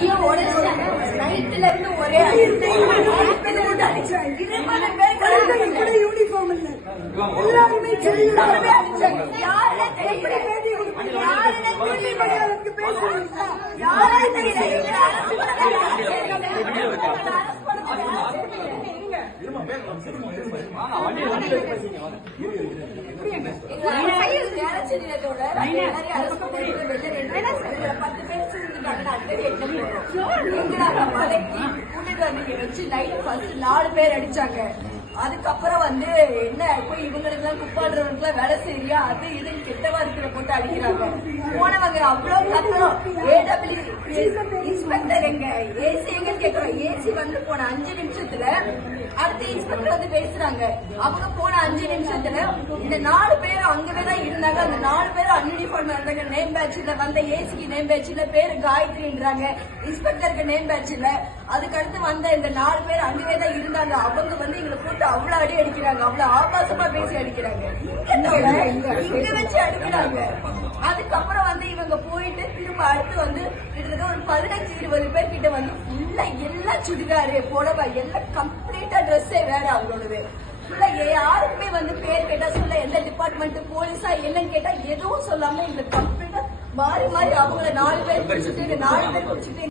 பையன் நைட்ல இருந்து ஒரே யூனிஃபார்ம் இல்ல எல்லாருமே நாலு பேர் அடிச்சாங்க. அதுக்கப்புறம் என்ன போய் இவங்களுக்கு எல்லாம் குப்பாடுறவங்களுக்கு எல்லாம் வேலை செய்யா அது இதுன்னு கெட்ட வார்த்தையில போட்டு அடிக்கிறாங்க. போனவங்க அவ்வளவு கத்துறோம். AW இன்ஸ்பெக்டர் எங்க ஏசி எங்கன்னு கேக்குறோம். ஏசி போன 5 நிமிஷத்துல அடுத்த இன்ஸ்பெக்டர் பேசுறாங்க. அவங்க போன 5 நிமிஷத்துல இந்த 4 பேரும் அங்கவேதான் இருந்தாங்க. அந்த 4 பேரும் அன்யூனிஃபார்ம் இருந்தாங்க. நேம் பேட்ச்ல வந்த ஏசிக்கு நேம் பேட்ச்ல பேரு காயத்ரின்றாங்க. இன்ஸ்பெக்டருக்கு நேம் பேட்ச் இல்ல. அதுக்கடுத்து வந்த இந்த 4 பேர் அங்கவேதான் இருந்தாங்க. அவங்க எங்களை போட்டு அவ்வளவு அடி அடிக்கிறாங்க. அவ்வளவு ஆபாசமா பேசி அடிக்கிறாங்க. இங்க வச்சு அடிக்கிறாங்க. அதுக்கப்புறம் இவங்க போயிட்டு திரும்ப அடுத்து கிட்டத்தட்ட ஒரு 15-20 பேர் கிட்ட ஃபுல்லா எல்லாம் சுடிதாரு புடவை எல்லாம் கம்ப்ளீட்டா ட்ரெஸ்ஸே வேற அவங்களோடது. யாருக்குமே பேர் கேட்டா சொல்ல எந்த டிபார்ட்மெண்ட் போலீஸா என்னன்னு கேட்டா எதுவும் சொல்லாம இந்த கம்ப்ளீட்டா மாறி மாறி அவங்கள 4 பேர் பிடிச்சிட்டு 4 பேர் பிடிச்சிட்டு